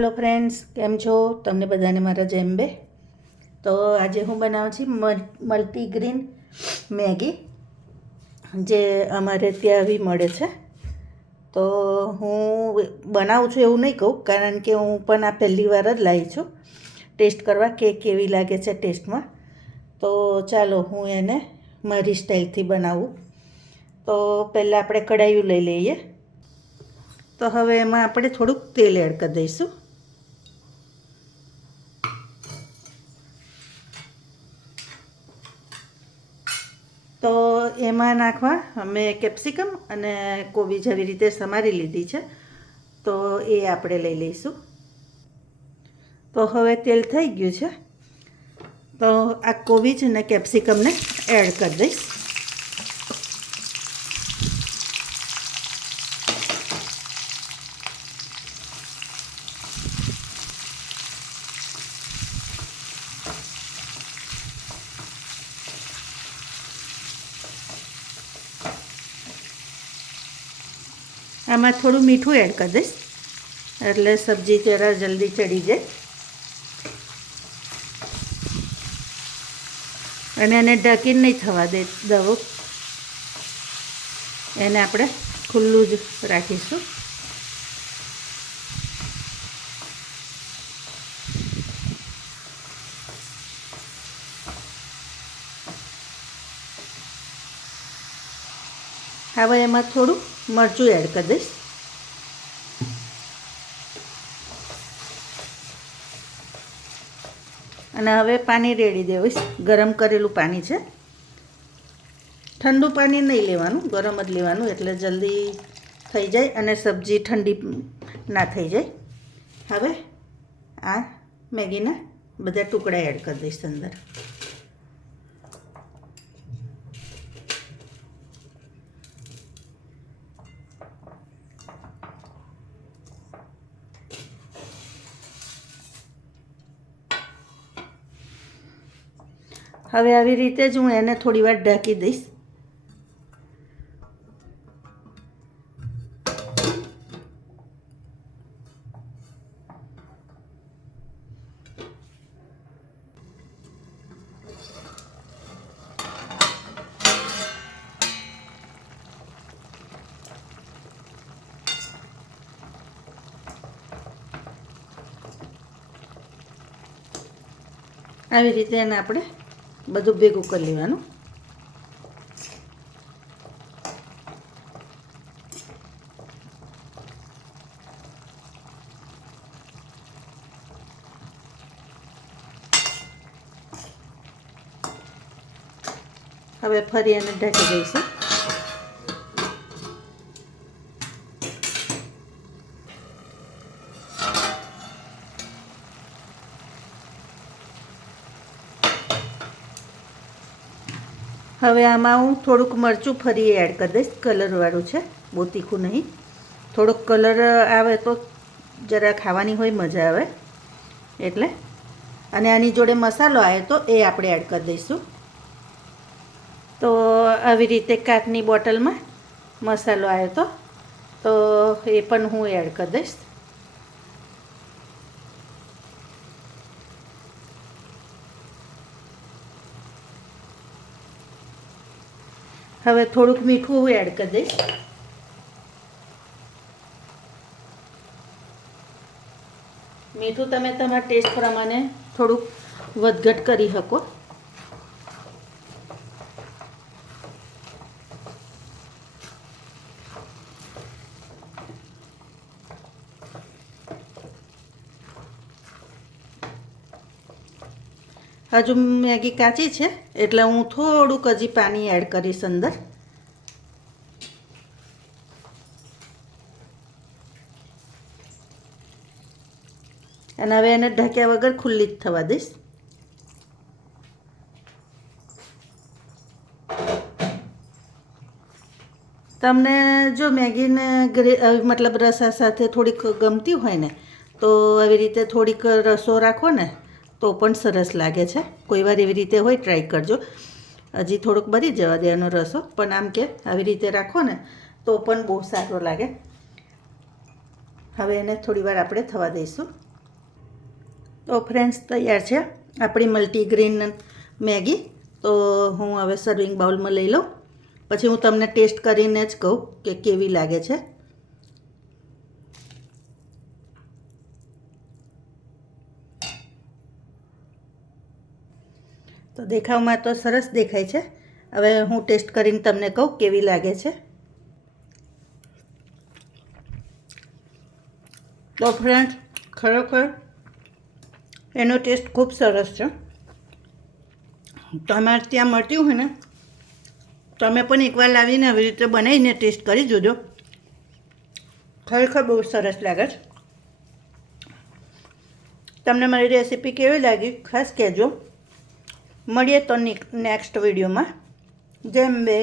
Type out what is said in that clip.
Hello friends, કેમ છો? તમને બધાને મારા જય અંબે. તો આજે હું બનાવું છું મલ્ટીગ્રેન મેગી, જે અમારે ત્યાં આવી મળે છે. તો હું બનાવું છું એવું નહીં કહું, કારણ કે હું પણ આ પહેલી વાર જ લાવી છું ટેસ્ટ કરવા કે કેવી લાગે છે ટેસ્ટમાં. તો ચાલો હું એને મારી સ્ટાઈલથી બનાવું. તો પહેલાં આપણે કઢાઈયું લઈ લઈએ. તો હવે એમાં આપણે થોડુંક તેલ એડ કરી દઈશું. તો એમાં નાખવા મેં કેપ્સિકમ અને કોબીજ આવી રીતે સમારી લીધી છે, તો એ આપણે લઈ લઈશું. તો હવે તેલ થઈ ગયું છે, તો આ કોબીજ અને કેપ્સિકમને એડ કરી દઈશ. આમાં થોડું મીઠું એડ કરી દઈશ, એટલે સબ્જી જરા જલ્દી ચડી જાય. અને એને ઢાંકીને નહીં થવા દઉં, એને આપણે ખુલ્લું જ રાખીશું. હવે એમાં થોડું મરચું એડ કરી દઈશ. અને હવે પાણી રેડી દેવીશ. ગરમ કરેલું પાણી છે, ઠંડુ પાણી નહીં લેવાનું, ગરમ જ લેવાનું, એટલે જલ્દી થઈ જાય અને સબ્જી ઠંડી ના થઈ જાય. હવે આ મેગીના બધા ટુકડા એડ કરી દઈશ અંદર. હવે આવી રીતે જ હું એને થોડી વાર ઢાંકી દઈશ. આવી રીતે એને આપણે બધું ભેગું કરી લેવાનું. હવે ફરી એને ઢાંકી દઈશું. હવે આમાં હું થોડુંક મરચું ફરી એડ કરી દઈશ. કલરવાળું છે, બહુ તીખું નહીં. થોડોક કલર આવે તો જરા ખાવાની હોય મજા આવે એટલે. અને આની જોડે મસાલો આવે તો એ આપણે એડ કરી દઈશું. તો આવી રીતે કાચની બોટલમાં મસાલો આવ્યો તો એ પણ હું એડ કરી દઈશ. હવે થોડુંક મીઠું હું એડ કરી દઈશ. મીઠું તમે તમારા ટેસ્ટ પ્રમાણે થોડુંક વધઘટ કરી શકો. હજુ મેગી કાચી છે, એટલે હું થોડુંક હજી પાણી એડ કરીશ અંદર. અને હવે એને ઢાંક્યા વગર ખુલ્લી જ થવા દઈશ. તમને જો મેગીને મતલબ રસા સાથે થોડીક ગમતી હોય ને, તો આવી રીતે થોડીક રસો રાખો ને તો પણ સરસ લાગે છે. કોઈ વાર એવી રીતે હોય, ટ્રાય કરજો. હજી થોડુંક બળી જવા દેવાનો રસો, પણ આમ કે આવી રીતે રાખો ને તો પણ બહુ સારો લાગે. હવે એને થોડી વાર આપણે થવા દઈશું. તો ફ્રેન્ડ્સ તૈયાર છે આપણી મલ્ટીગ્રેન મેગી. તો હું હવે સર્વિંગ બાઉલમાં લઈ લઉં, પછી હું તમને ટેસ્ટ કરીને જ કહું કે કેવી લાગે છે. તો દેખાવમાં તો સરસ દેખાય છે. હવે હું ટેસ્ટ કરીને તમને કહું કેવી લાગે છે. તો ફ્રેન્ડ્સ, ખરેખર એનો ટેસ્ટ ખૂબ સરસ છે. તમારે ત્યાં મળતી હોય ને, તમે પણ એકવાર લાવીને આવી રીતે બનાવીને ટેસ્ટ કરી જોજો. ખરેખર બહુ સરસ લાગે છે. તમને મારી રેસીપી કેવી લાગી ખાસ કહેજો. મળીએ તો નેક્સ્ટ વિડીયોમાં. જય અંબે.